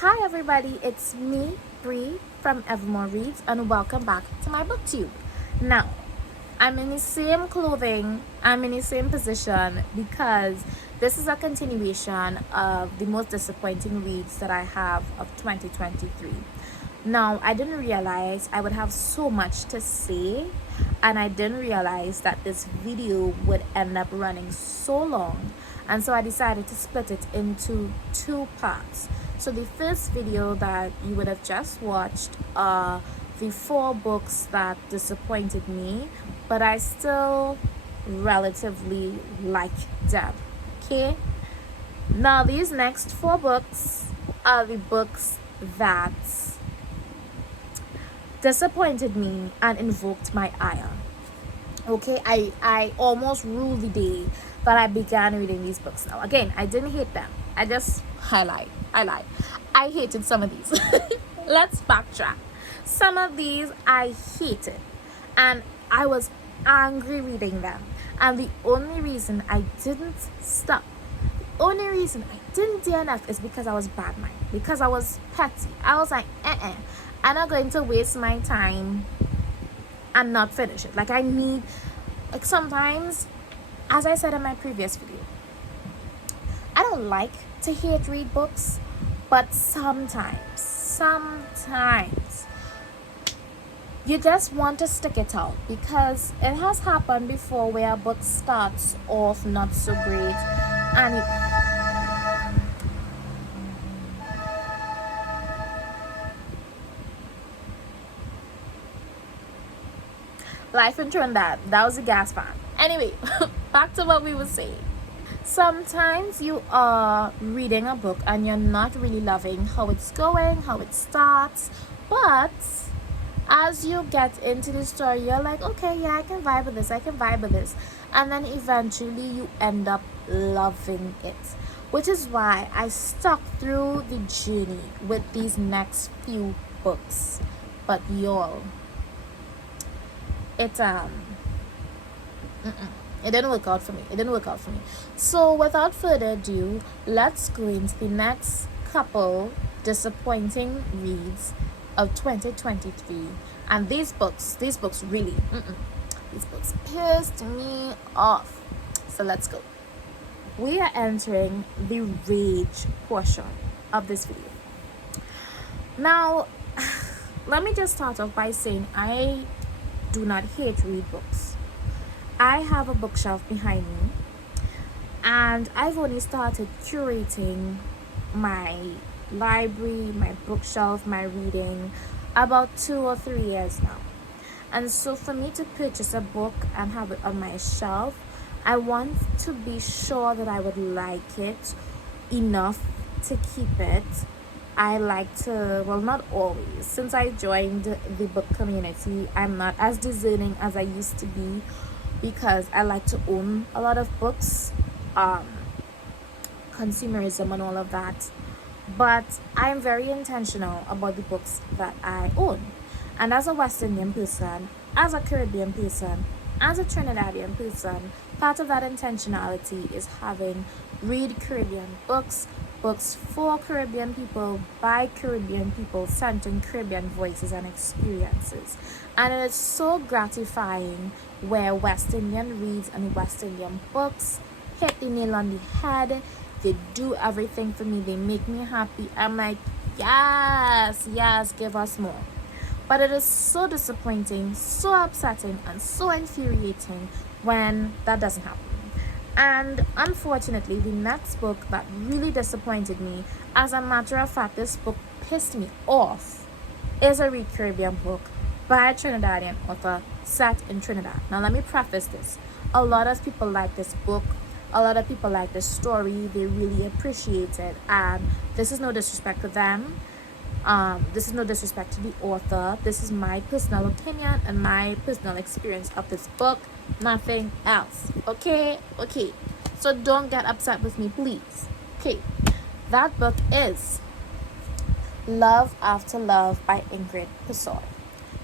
Hi everybody, it's me, Bree from Evermore Reads, and welcome back to my booktube. Now, I'm in the same clothing, I'm in the same position because this is a continuation of the most disappointing reads that I have of 2023. Now, I didn't realize I would have so much to say, and I didn't realize that this video would end up running so long, and so I decided to split it into two parts. So the first video that you would have just watched are the 4 books that disappointed me, but I still relatively like them. Okay, now these next 4 books are the books that disappointed me and invoked my ire. Okay, I almost ruled the day that I began reading these books. Now again, I didn't hate them. I lied. I hated some of these. Let's backtrack. Some of these I hated, and I was angry reading them. And the only reason I didn't stop, the only reason I didn't DNF is because I was bad mind, because I was petty. I was like, I'm not going to waste my time and not finish it. Like, I need, like, sometimes, as I said in my previous video, I don't like to hate read books, but sometimes you just want to stick it out, because it has happened before where a book starts off not so great and life in Trinidad, that was a gas fan. Anyway, back to what we were saying. Sometimes you are reading a book and you're not really loving how it's going, how it starts, but as you get into the story, you're like, okay, yeah, I can vibe with this, and then eventually you end up loving it, which is why I stuck through the journey with these next few books. But y'all, it it didn't work out for me. So without further ado, let's go into the next couple disappointing reads of 2023. And these books really these books pissed me off. So let's go. We are entering the rage portion of this video. Now, let me just start off by saying I do not hate read books. I have a bookshelf behind me, and I've only started curating my library, my bookshelf, my reading about 2 or 3 years now. And so for me to purchase a book and have it on my shelf, I want to be sure that I would like it enough to keep it. I like to, well, not always. Since I joined the book community, I'm not as discerning as I used to be, because I like to own a lot of books, consumerism and all of that. But I'm very intentional about the books that I own. And as a West Indian person, as a Caribbean person, as a Trinidadian person, part of that intentionality is having read Caribbean books, books for Caribbean people, by Caribbean people, centering Caribbean voices and experiences. And it is so gratifying where West Indian reads and West Indian books hit the nail on the head. They do everything for me. They make me happy. I'm like, yes, give us more. But it is so disappointing, so upsetting, and so infuriating when that doesn't happen. And unfortunately, the next book that really disappointed me, as a matter of fact, this book pissed me off, is a Read Caribbean book by a Trinidadian author set in Trinidad. Now, let me preface this. A lot of people like this book. A lot of people like this story. They really appreciate it. And this is no disrespect to them. This is no disrespect to the author. This is my personal opinion and my personal experience of this book. Nothing else. Okay? So don't get upset with me, please. Okay. That book is Love After Love by Ingrid Pisoy.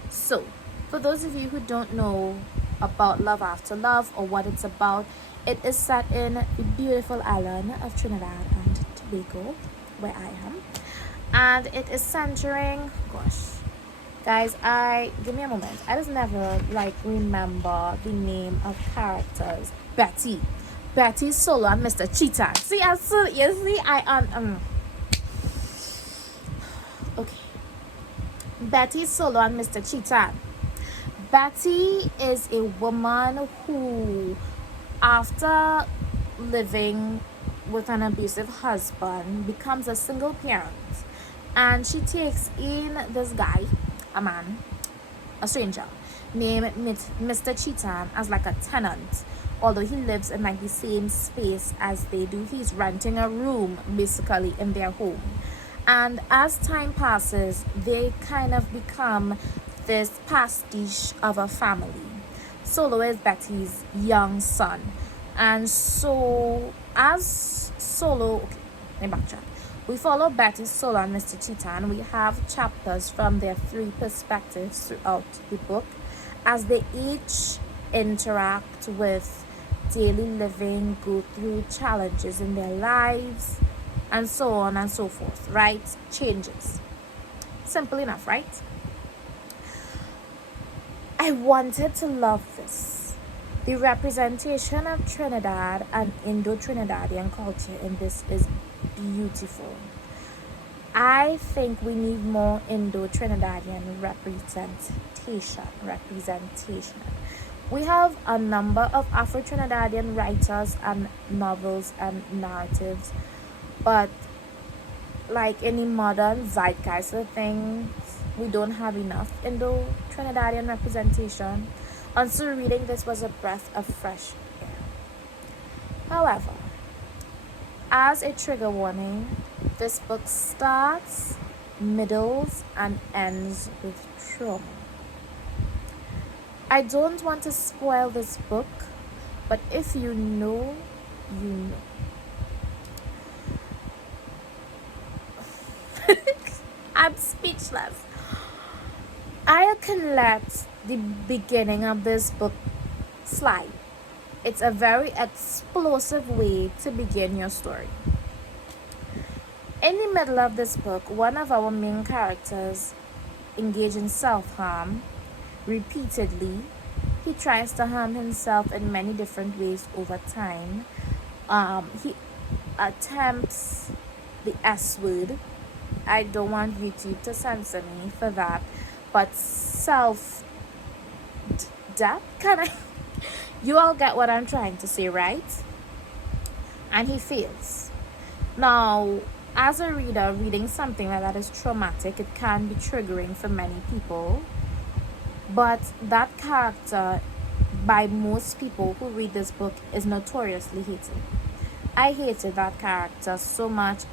So, for those of you who don't know about Love After Love or what it's about, it is set in the beautiful island of Trinidad and Tobago. where I am. And it is centering, gosh, guys, I give me a moment. I just never like remember the name of characters. Betty Solo and Mr. Cheetah. See, you see, okay. Betty Solo and Mr. Cheetah. Betty is a woman who, after living with an abusive husband, becomes a single parent, and she takes in this guy, a man, a stranger, named Mr. Cheetah as like a tenant. Although he lives in like the same space as they do, he's renting a room basically in their home. And as time passes, they kind of become this pastiche of a family. Solo is Betty's young son. And so, as Solo, okay, let me backtrack. We follow Betty, Solo, and Mr. Cheetah, and we have chapters from their three perspectives throughout the book as they each interact with daily living, go through challenges in their lives, and so on and so forth, right? Changes. Simple enough, right? I wanted to love this. The representation of Trinidad and Indo-Trinidadian culture in this is beautiful. I think we need more Indo-Trinidadian representation. We have a number of Afro-Trinidadian writers and novels and narratives, but like any modern zeitgeist of things, we don't have enough Indo-Trinidadian representation. And so reading this was a breath of fresh air. However, as a trigger warning, this book starts, middles, and ends with trauma. I don't want to spoil this book, but if you know, you know. I'm speechless. I can let the beginning of this book slide. It's a very explosive way to begin your story. In the middle of this book, one of our main characters engages in self-harm repeatedly. He tries to harm himself in many different ways over time. He attempts the S word. I don't want YouTube to censor me for that, but self-death, can I? You all get what I'm trying to say, right? And he fails. Now, as a reader, reading something like that is traumatic. It can be triggering for many people. But that character, by most people who read this book, is notoriously hated. I hated that character so much.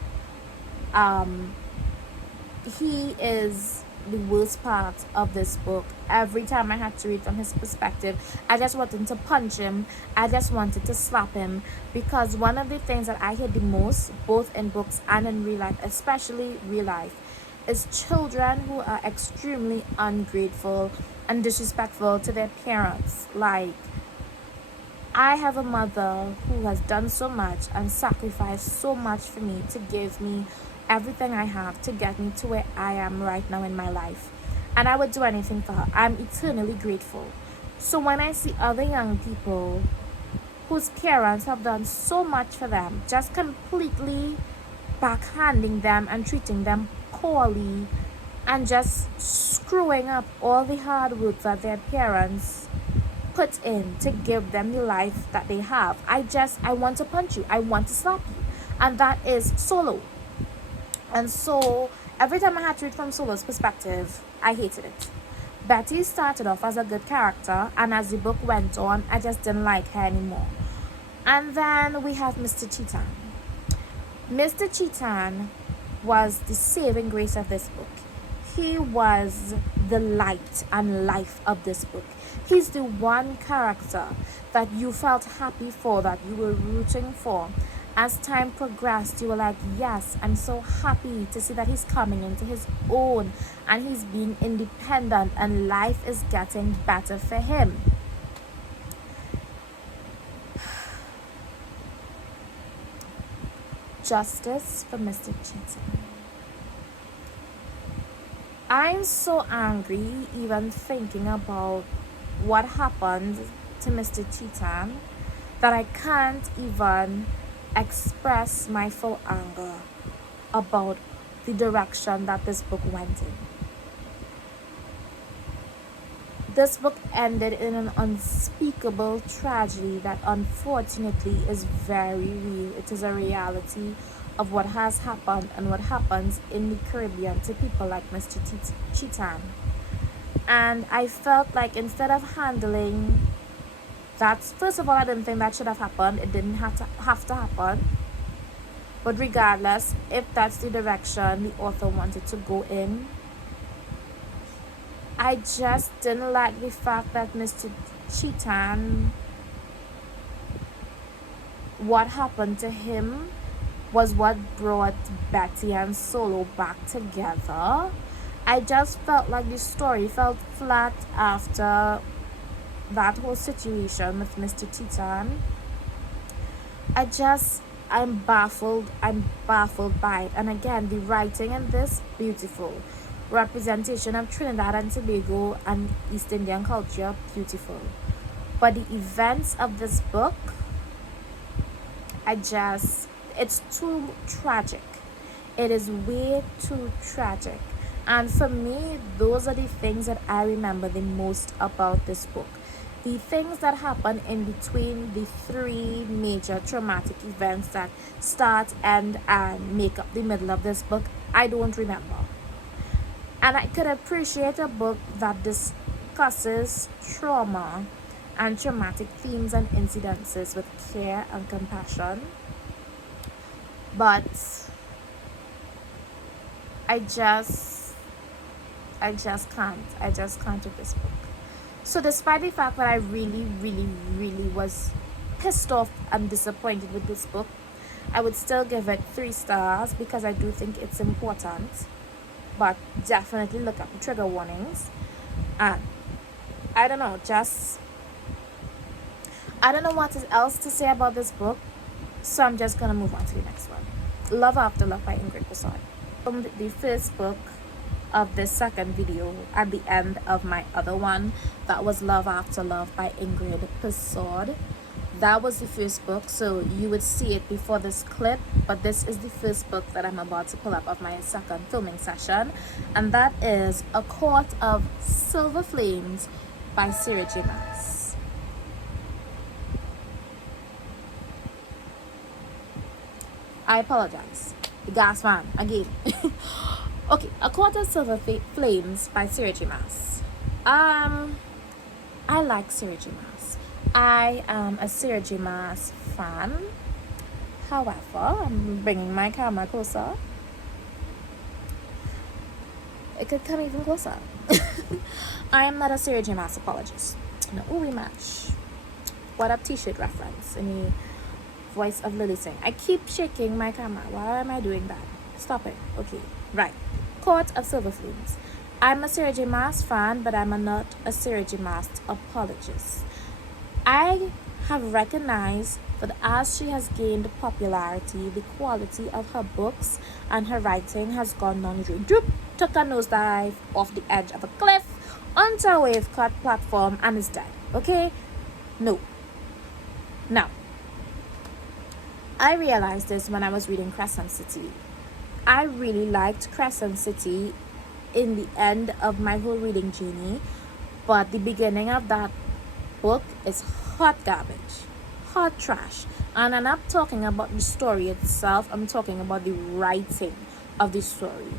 He is the worst part of this book. Every time I had to read from his perspective, I just wanted to punch him. I just wanted to slap him, because one of the things that I hate the most, both in books and in real life, especially real life, is children who are extremely ungrateful and disrespectful to their parents. Like, I have a mother who has done so much and sacrificed so much for me to give me everything I have to get me to where I am right now in my life, and I would do anything for her. I'm eternally grateful. So when I see other young people whose parents have done so much for them, just completely backhanding them and treating them poorly and just screwing up all the hard work that their parents put in to give them the life that they have, I want to punch you. I want to slap you. And that is Solo. And so every time I had to read from Solo's perspective, I hated it. Betty started off as a good character, and as the book went on, I just didn't like her anymore. And then we have Mr. Cheetah. Mr. Cheetah was the saving grace of this book. He was the light and life of this book. He's the one character that you felt happy for, that you were rooting for. As time progressed, you were like, yes, I'm so happy to see that he's coming into his own and he's being independent and life is getting better for him. Justice for Mr. Cheatham. I'm so angry even thinking about what happened to Mr. Cheatham that I can't even express my full anger about the direction that this book went in. This book ended in an unspeakable tragedy that unfortunately is very real. It is a reality of what has happened and what happens in the Caribbean to people like Mr. Cheatham. And I felt like instead of handling that, first of all, I didn't think that should have happened. It didn't have to happen. But regardless, if that's the direction the author wanted to go in, I just didn't like the fact that Mr. Cheatham, what happened to him was what brought Betty and Solo back together. I just felt like the story felt flat after that whole situation with Mr. Cheatham. I'm baffled by it. And again, the writing in this, beautiful. Representation of Trinidad and Tobago and East Indian culture, beautiful. But the events of this book, it's too tragic. It is way too tragic. And for me, those are the things that I remember the most about this book. The things that happen in between the three major traumatic events that start, end, and make up the middle of this book, I don't remember. And I could appreciate a book that discusses trauma and traumatic themes and incidences with care and compassion. But I just can't with this book. So despite the fact that I really was pissed off and disappointed with this book, I would still give it 3 stars because I do think it's important. But definitely look at the trigger warnings. And I don't know what else to say about this book, so I'm just gonna move on to the next one. Love After Love by Ingrid Persaud. From the first book of this second video at the end of my other one, that was Love After Love by Ingrid Persaud. That was the first book, so you would see it before this clip, but this is the first book that I'm about to pull up of my second filming session, and that is A Court of Silver Flames by Sarah J. Maas. I apologize. The gas fan again. Okay, A Court of Silver Flames by Sarah J. Maas. I like Sarah J. Maas. I am a Sarah J. Maas fan. However, I'm bringing my camera closer. It could come even closer. I am not a Sarah J. Maas apologist. No, we match. What up t-shirt reference in the voice of Lily Singh. I keep shaking my camera. Why am I doing that? Stop it. Okay, right. Court of Silver Flames. I'm a Sarah J. Maas fan, but I'm not a Sarah J. Maas apologist. I have recognized that as she has gained popularity, the quality of her books and her writing has gone down the drain. Droop, took a nosedive off the edge of a cliff onto a wave-cut platform and is dead. Okay? No. Now, I realized this when I was reading Crescent City. I really liked Crescent City in the end of my whole reading journey, but the beginning of that book is hot garbage, hot trash. And I'm not talking about the story itself, I'm talking about the writing of the story.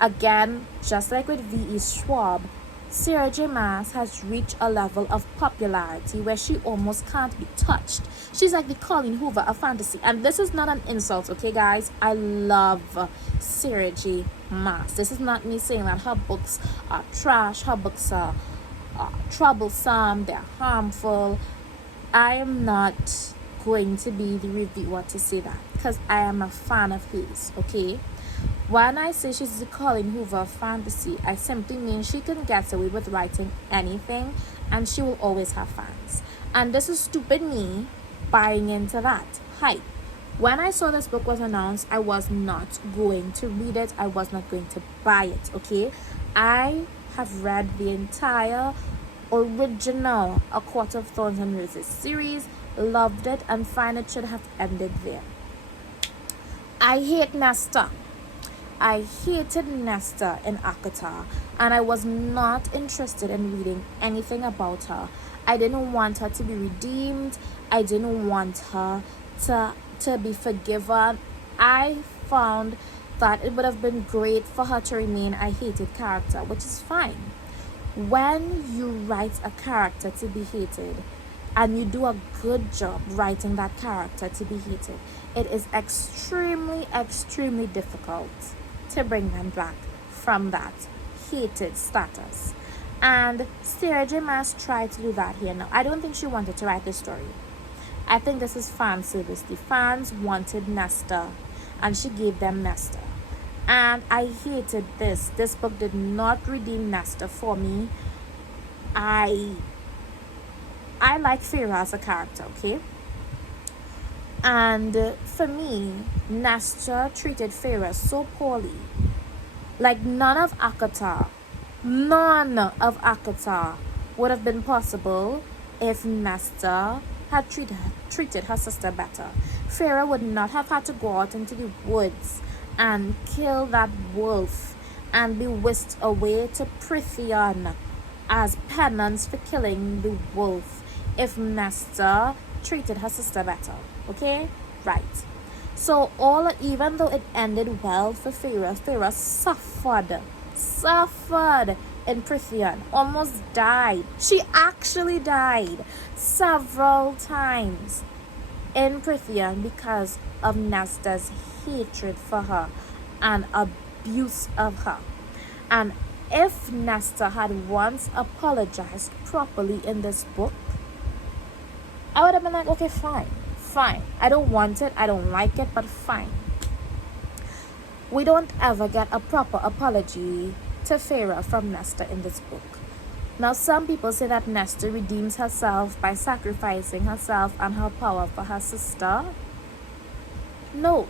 Again, just like with V.E. Schwab, Sarah J. Maas has reached a level of popularity where she almost can't be touched. She's like the Colleen Hoover of fantasy. And this is not an insult, okay guys? I love Sarah J. Maas. This is not me saying that her books are trash, her books are troublesome, they're harmful. I am not going to be the reviewer to say that because I am a fan of hers, okay? When I say she's the Colleen Hoover of fantasy, I simply mean she can get away with writing anything and she will always have fans. And this is stupid me buying into that hype. When I saw this book was announced, I was not going to read it. I was not going to buy it, okay? I have read the entire original A Court of Thorns and Roses series, loved it, and find it should have ended there. I hate Nesta. I hated Nesta in ACOTAR, and I was not interested in reading anything about her. I didn't want her to be redeemed. I didn't want her to be forgiven. I found that it would have been great for her to remain a hated character, which is fine. When you write a character to be hated, and you do a good job writing that character to be hated, it is extremely, extremely difficult to bring them back from that hated status. And Sarah J. Maas tried to do that here. Now, I don't think she wanted to write this story. I think this is fan service. The fans wanted Nesta, and she gave them Nesta. And I hated this. This book did not redeem Nesta for me. I like Feyre as a character, okay? And for me, Nesta treated Feyre so poorly. Like none of ACOTAR would have been possible if Nesta had treated her sister better. Feyre would not have had to go out into the woods and kill that wolf and be whisked away to Prythian as penance for killing the wolf if Nesta treated her sister better. Okay? Right. So even though it ended well for Feyre suffered in Prythian, almost died. She actually died several times in Prythian because of Nesta's hatred for her and abuse of her. And if Nesta had once apologized properly in this book, I would have been like, okay, fine. I don't want it, I don't like it, but fine. We don't ever get a proper apology to Feyre from Nesta in this book. Now, some people say that Nesta redeems herself by sacrificing herself and her power for her sister. No,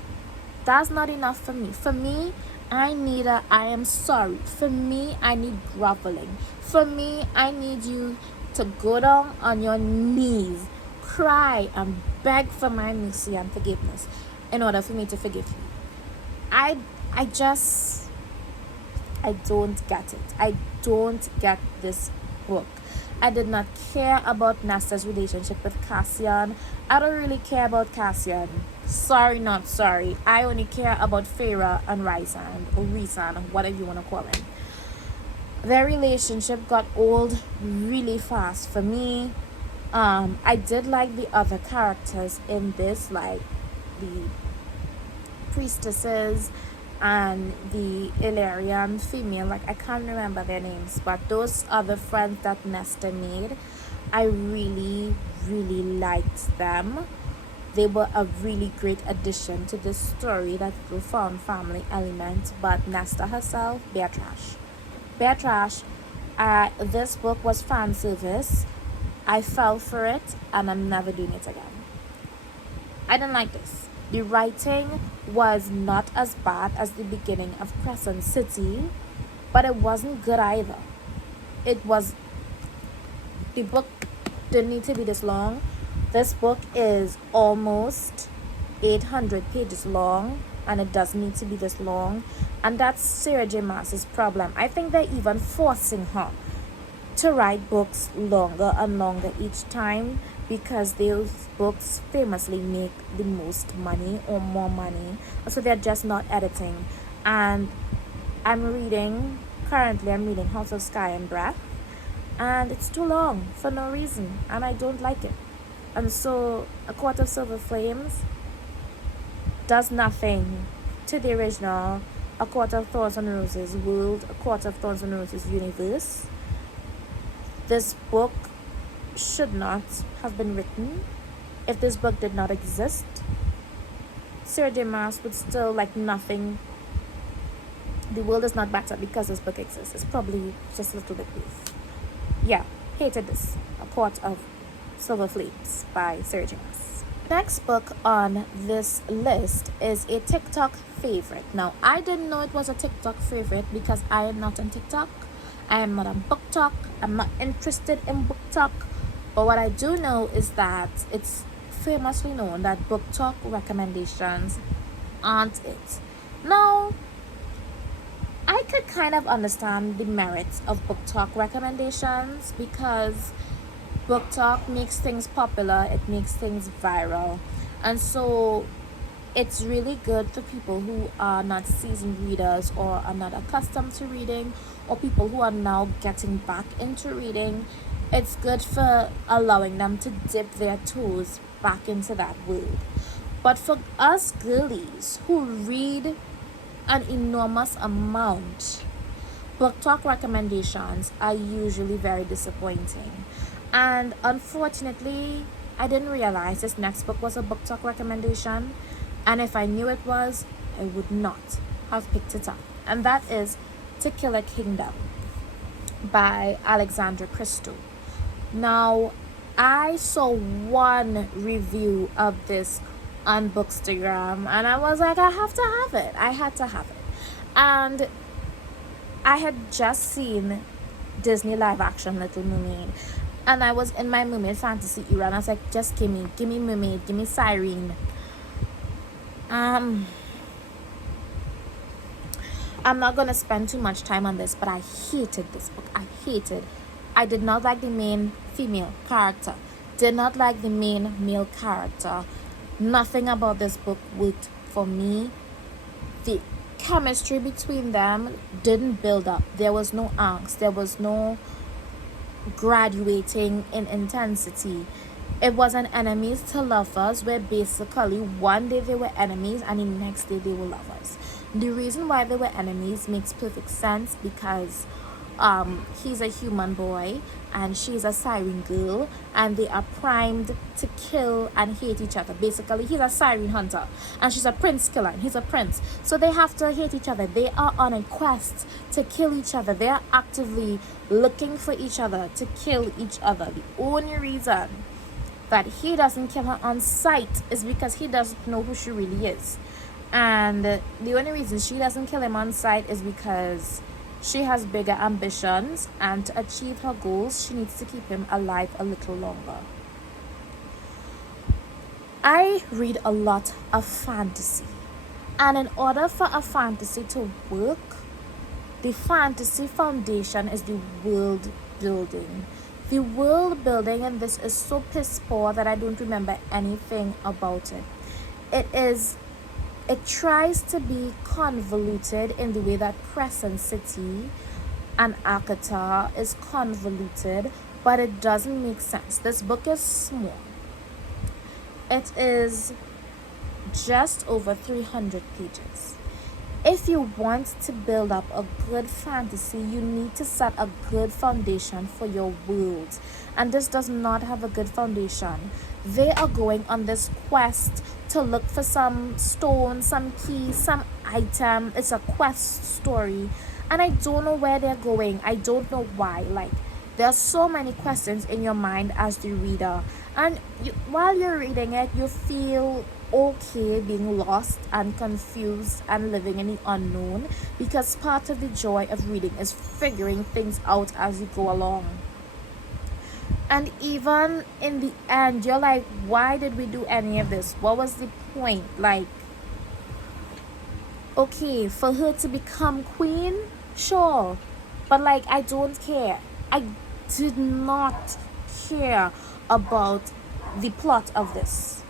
that's not enough for me. For me, I need a I am sorry. For me, I need groveling. For me, I need you to go down on your knees, cry, and beg for my mercy and forgiveness in order for me to forgive you. I don't get it. I don't get this book. I did not care about Nesta's relationship with Cassian. I don't really care about Cassian. Sorry, not sorry. I only care about Feyre and Rhysand, or Rhysand, whatever you want to call him. Their relationship got old really fast for me. I did like the other characters in this, like the priestesses and the Illyrian female, like I can't remember their names, but those other friends that Nesta made, I really, really liked them. They were a really great addition to this story that we found family element. But Nesta herself, bare trash. This book was fan service. I fell for it, and I'm never doing it again. I didn't like this. The writing was not as bad as the beginning of Crescent City, but it wasn't good either. The book didn't need to be this long. This book is almost 800 pages long, and it doesn't need to be this long. And that's Sarah J. Maas's problem. I think they're even forcing her to write books longer and longer each time, because those books famously make the most money or more money, so they're just not editing. And currently I'm reading House of Sky and Breath, and it's too long for no reason, and I don't like it. And so A Court of Silver Flames does nothing to the original A Court of Thorns and Roses world, A Court of Thorns and Roses universe. This book should not have been written. If this book did not exist, Sarah J. Maas would still like nothing. The world is not better because this book exists. It's probably just a little bit worse. Yeah, hated this. A Court of Silver Flames by Sarah J. Maas. Next book on this list is a TikTok favorite. Now, I didn't know it was a TikTok favorite because I am not on TikTok. I am not on BookTok. I'm not interested in BookTok. But what I do know is that it's famously known that BookTok recommendations aren't it. Now, I could kind of understand the merits of BookTok recommendations because BookTok makes things popular, it makes things viral. And so it's really good for people who are not seasoned readers or are not accustomed to reading, or people who are now getting back into reading. It's good for allowing them to dip their toes back into that world. But for us girlies who read an enormous amount, BookTok recommendations are usually very disappointing. And unfortunately, I didn't realize this next book was a BookTok recommendation. And if I knew it was, I would not have picked it up. And that is To Kill a Kingdom by Alexandra Christou. Now, I saw one review of this on Bookstagram and I was like, I have to have it. I had to have it. And I had just seen Disney live action Little Mermaid. And I was in my mermaid fantasy era and I was like, just give me mermaid, give me siren. I'm not gonna spend too much time on this, but I hated this book. I did not like the main female character. Did not like the main male character. Nothing about this book worked for me. The chemistry between them didn't build up. There was no angst. There was no graduating in intensity. It wasn't enemies to lovers, where basically one day they were enemies and the next day they were lovers. The reason why they were enemies makes perfect sense because he's a human boy and she's a siren girl, and they are primed to kill and hate each other. Basically, he's a siren hunter and she's a prince killer and he's a prince, so they have to hate each other. They are on a quest to kill each other. They are actively looking for each other to kill each other. The only reason that he doesn't kill her on sight is because he doesn't know who she really is, and the only reason she doesn't kill him on sight is because she has bigger ambitions, and to achieve her goals, she needs to keep him alive a little longer. I read a lot of fantasy, and in order for a fantasy to work, the fantasy foundation is the world building. The world building in this is so piss poor that I don't remember anything about it. It tries to be convoluted in the way that Crescent City and ACOTAR is convoluted, but it doesn't make sense. This book is small. It is just over 300 pages. If you want to build up a good fantasy, you need to set a good foundation for your world. And this does not have a good foundation. They are going on this quest to look for some stone, some key, some item. It's a quest story. And I don't know where they're going. I don't know why. Like, there are so many questions in your mind as the reader. And while you're reading it, you feel okay being lost and confused and living in the unknown, because part of the joy of reading is figuring things out as you go along. And even in the end, you're like, why did we do any of this? What was the point? Like, okay, for her to become queen, sure, but like, I don't care. I did not care about the plot of this.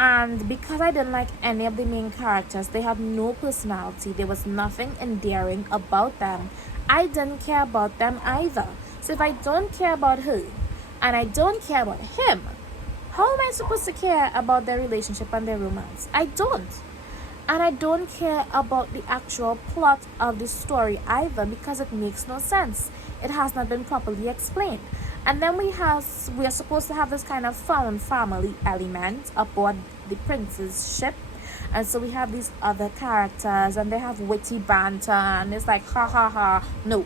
And because I didn't like any of the main characters, they had no personality. There was nothing endearing about them. I didn't care about them either. So if I don't care about her and I don't care about him, how am I supposed to care about their relationship and their romance? I don't. And I don't care about the actual plot of the story either, because it makes no sense. It has not been properly explained. And then we are supposed to have this kind of found family element aboard the prince's ship. And so we have these other characters and they have witty banter and it's like ha ha ha. No,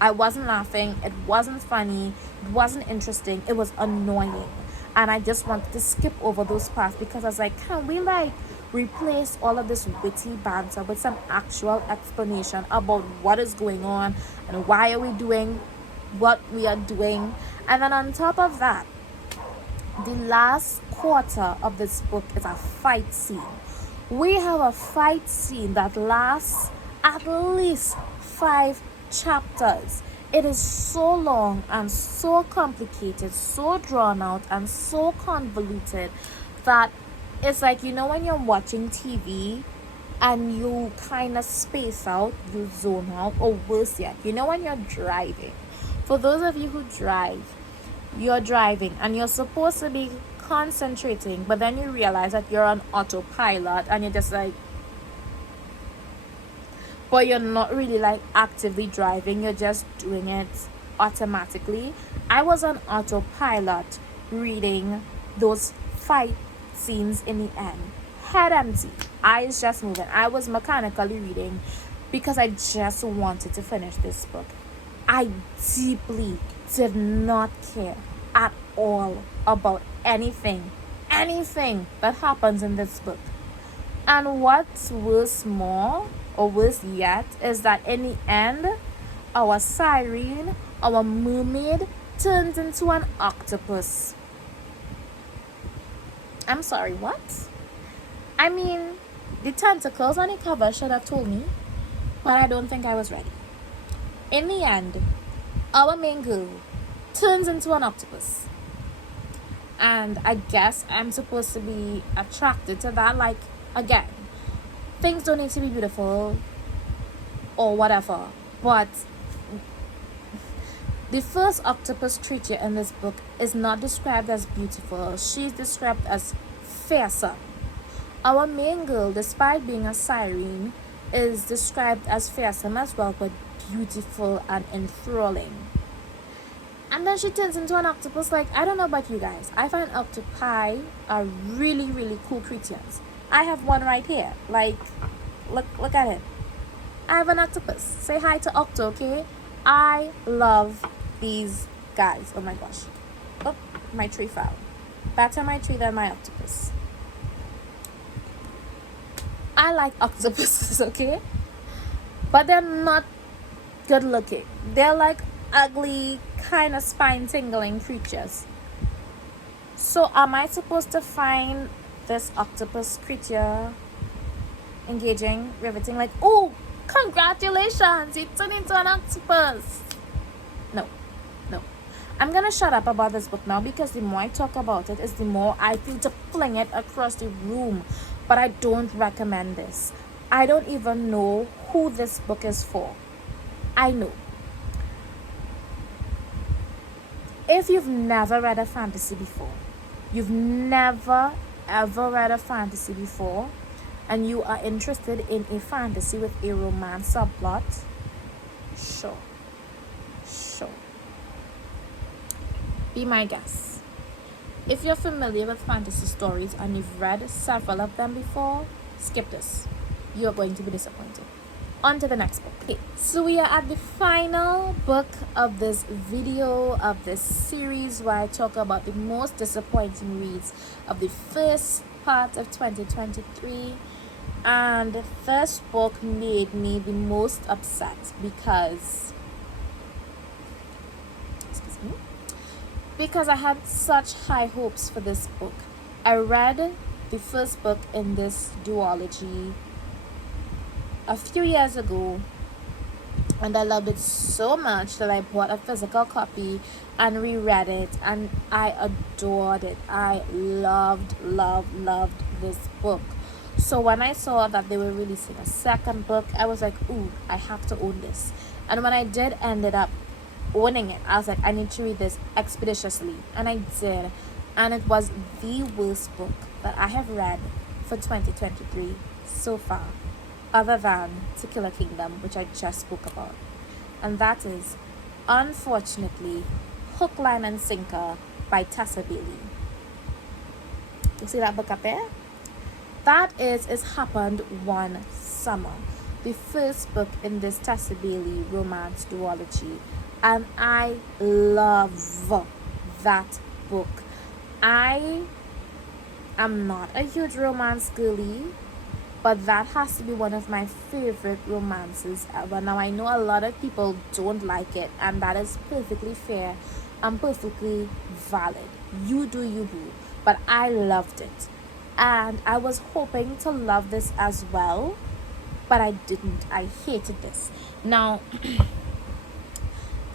I wasn't laughing. It wasn't funny. It wasn't interesting. It was annoying. and I just wanted to skip over those parts because I was like, can we like replace all of this witty banter with some actual explanation about what is going on and why are we doing what we are doing? And then on top of that, the last quarter of this book is a fight scene. We have a fight scene that lasts at least 5 chapters. It is so long and so complicated, so drawn out and so convoluted that it's like, when you're watching TV and you kind of space out, you zone out, or worse yet, when you're driving. For those of you who drive, you're driving and you're supposed to be concentrating, but then you realize that you're on autopilot and you're just like, but you're not really like actively driving, you're just doing it automatically. I was on autopilot reading those fight scenes in the end, head empty, eyes just moving. I was mechanically reading because I just wanted to finish this book. I deeply did not care at all about anything that happens in this book. And what's worse yet, is that in the end, our siren, our mermaid, turns into an octopus. I'm sorry, what? I mean, the tentacles on the cover should have told me, but I don't think I was ready. In the end, our main girl turns into an octopus. And I guess I'm supposed to be attracted to that. Like, again, things don't need to be beautiful or whatever, but the first octopus creature in this book is not described as beautiful. She's described as fearsome. Our main girl, despite being a siren, is described as fearsome as well, but beautiful and enthralling. And then she turns into an octopus. Like, I don't know about you guys, I find octopi are really, really cool creatures. I have one right here. Like, look at it. I have an octopus. Say hi to Octo, okay? I love these guys. Oh my gosh. Oh, my tree fell. Better my tree than my octopus. I like octopuses, okay? But they're not good looking. They're like ugly, kind of spine tingling creatures. So am I supposed to find this octopus creature engaging, riveting, like, oh, congratulations, you turned into an octopus? No. I'm gonna shut up about this book now, because the more I talk about it is the more I feel to fling it across the room. But I don't recommend this. I don't even know who this book is for. I know. If you've never read a fantasy before, you've never ever read a fantasy before, and you are interested in a fantasy with a romance subplot, sure. Be my guest. If you're familiar with fantasy stories and you've read several of them before, skip this. You're going to be disappointed. On to the next book. Okay, so we are at the final book of this video, of this series, where I talk about the most disappointing reads of the first part of 2023. And this book made me the most upset because I had such high hopes for this book. I read the first book in this duology a few years ago, and I loved it so much that I bought a physical copy and reread it, and I adored it. I loved this book. So when I saw that they were releasing a second book, I was like, ooh, I have to own this. And when I did ended up owning it, I was like, I need to read this expeditiously, and I did. And it was the worst book that I have read for 2023 so far, other than To Kill a Kingdom, which I just spoke about. And that is, unfortunately, Hook, Line and Sinker by Tessa Bailey. You see that book up there? That is Happened One Summer, the first book in this Tessa Bailey romance duology. And I love that book. I am not a huge romance girly, but that has to be one of my favorite romances ever. Now, I know a lot of people don't like it, and that is perfectly fair and perfectly valid. You do you, boo. But I loved it. And I was hoping to love this as well, but I didn't. I hated this. Now,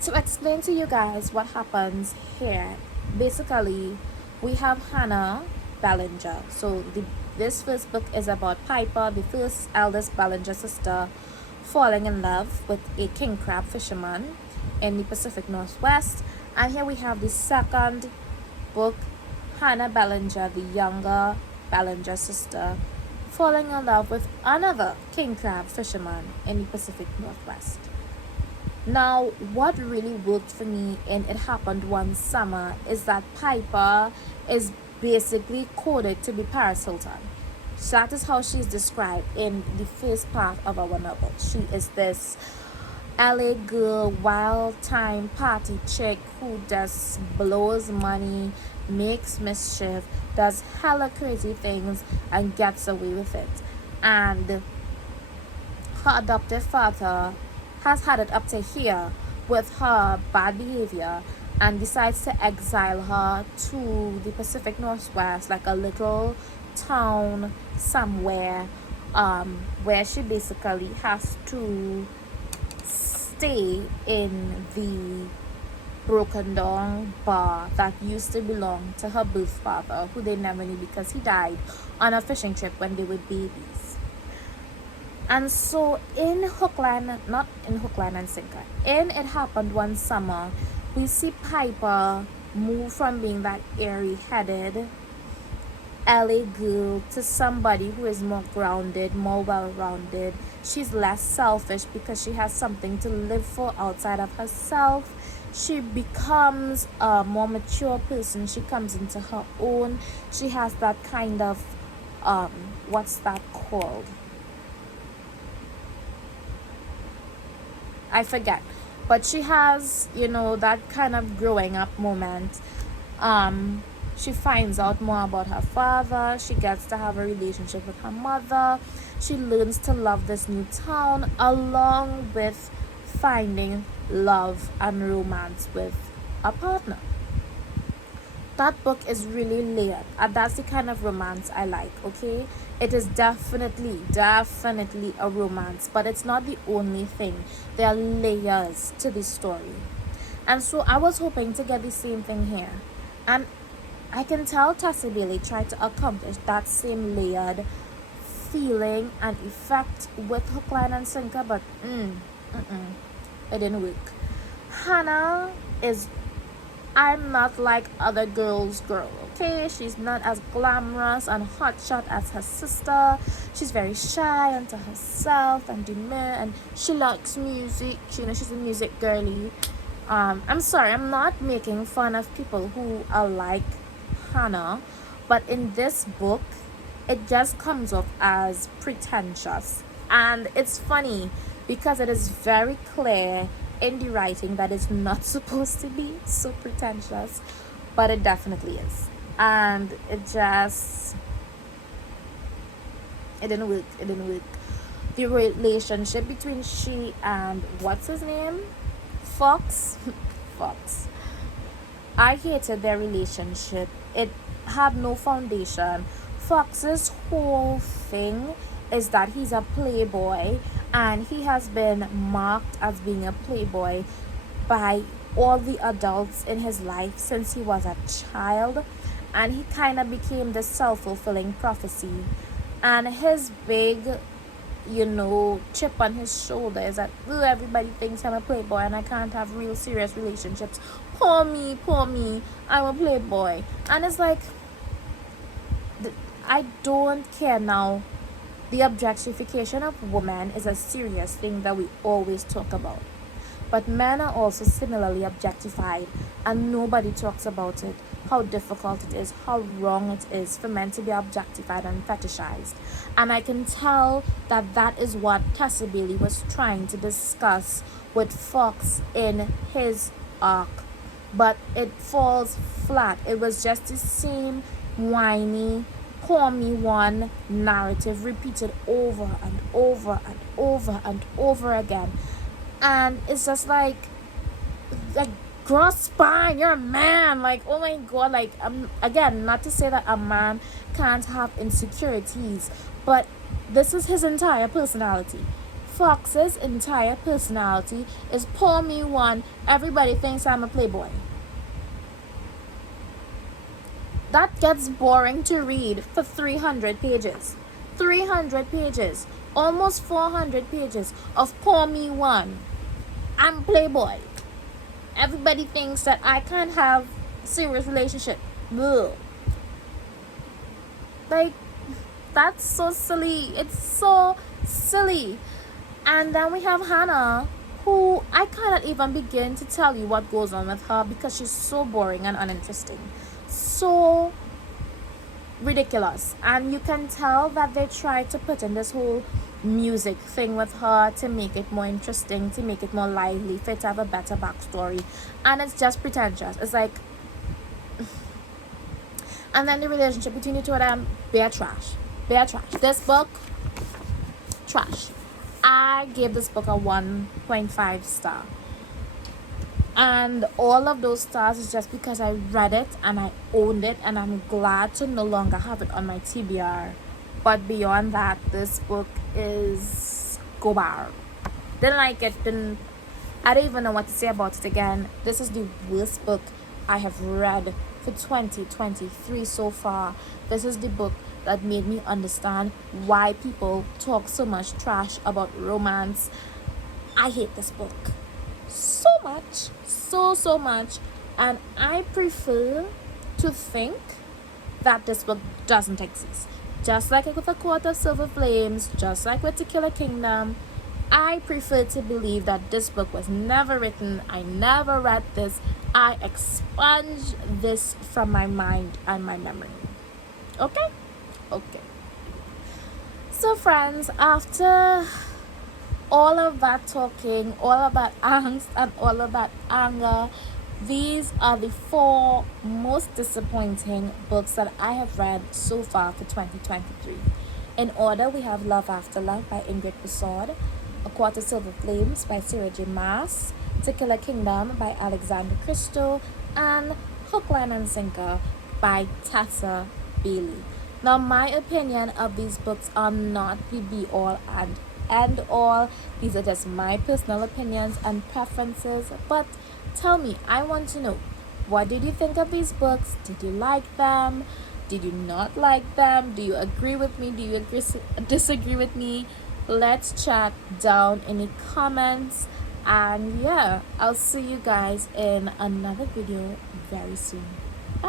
to explain to you guys what happens here, basically, we have Hannah Ballinger. So this first book is about Piper, the first eldest Ballinger sister, falling in love with a king crab fisherman in the Pacific Northwest. And here we have the second book, Hannah Ballinger, the younger Ballinger sister, falling in love with another king crab fisherman in the Pacific Northwest. Now, what really worked for me in It Happened One Summer is that Piper is basically coded to be Paris Hilton. So that is how she's described in the first part of our novel. She is this LA girl, wild time party chick who just blows money, makes mischief, does hella crazy things, and gets away with it. And her adoptive father has had it up to here with her bad behavior and decides to exile her to the Pacific Northwest, like a little town somewhere, where she basically has to stay in the broken down bar that used to belong to her birth father, who they never knew because he died on a fishing trip when they were babies. And so in not in Hook, Line, and Sinker, in It Happened One Summer, we see Piper move from being that airy-headed LA girl to somebody who is more grounded, more well-rounded. She's less selfish because she has something to live for outside of herself. She becomes a more mature person. She comes into her own. She has that kind of what's that called? I forget, but she has, that kind of growing up moment. She finds out more about her father. She gets to have a relationship with her mother. She learns to love this new town, along with finding love and romance with a partner. That book is really layered, and that's the kind of romance I like. Okay, it is definitely a romance, but it's not the only thing. There are layers to this story, and so I was hoping to get the same thing here, and I can tell Tassie Bailey tried to accomplish that same layered feeling and effect with Hook, Line, and Sinker, but it didn't work. Hannah is I'm not like other girls' girl, okay? She's not as glamorous and hotshot as her sister. She's very shy unto herself and demure, and she likes music. She's a music girly. I'm sorry, I'm not making fun of people who are like Hannah, but in this book, it just comes off as pretentious. And it's funny because it is very clear in the writing that it's not supposed to be so pretentious, but it definitely is. And it didn't work. The relationship between she and what's his name? Fox. Fox. I hated their relationship. It had no foundation. Fox's whole thing is that he's a playboy, and he has been marked as being a playboy by all the adults in his life since he was a child, and he kind of became this self-fulfilling prophecy. And his big chip on his shoulder is that everybody thinks I'm a playboy and I can't have real serious relationships. Poor me, I'm a playboy. And it's like, I don't care now. The objectification of women is a serious thing that we always talk about. But men are also similarly objectified, and nobody talks about it. How difficult it is, how wrong it is for men to be objectified and fetishized. And I can tell that is what Tassie Bailey was trying to discuss with Fox in his arc but it falls flat. It was just the same whiny pour me one narrative repeated over and over and over and over again. And it's just like gross spine, you're a man. Like, oh my god, like, again, not to say that a man can't have insecurities, but this is his entire personality. Fox's entire personality is pour me one, everybody thinks I'm a playboy. That gets boring to read for 300 pages. 300 pages, almost 400 pages of pour me one, I'm playboy. Everybody thinks that I can't have serious relationship. Ugh. Like, that's so silly. It's so silly. And then we have Hannah, who I cannot even begin to tell you what goes on with her because she's so boring and uninteresting. So ridiculous. And you can tell that they try to put in this whole music thing with her to make it more interesting, to make it more lively, for it to have a better backstory. And it's just pretentious. It's like, and then the relationship between the two of them, bare trash. Bare trash. This book, trash. I gave this book a 1.5 star. And all of those stars is just because I read it and I owned it, and I'm glad to no longer have it on my TBR. But beyond that, this book is go bar. Didn't like it. I don't even know what to say about it again. This is the worst book I have read for 2023 so far. This is the book that made me understand why people talk so much trash about romance. I hate this book so much, so much, and I prefer to think that this book doesn't exist. Just like with A Court of Silver Flames, just like with To Kill a Kingdom, I prefer to believe that this book was never written. I never read this. I expunge this from my mind and my memory. Okay? Okay. So friends, after all of that talking, all of that angst, and all of that anger, these are the 4 most disappointing books that I have read so far for 2023. In order, we have Love After Love by Ingrid Boussard, A Court of Silver Flames by Sarah J. Maas, To Kill a Kingdom by Alexandra Christo, and Hook, Line and Sinker by Tessa Bailey. Now, my opinion of these books are not the be-all and end-all. These are just my personal opinions and preferences. But tell me, I want to know, what did you think of these books? Did you like them? Did you not like them? Do you agree with me? Do you disagree with me? Let's chat down in the comments. And yeah, I'll see you guys in another video very soon.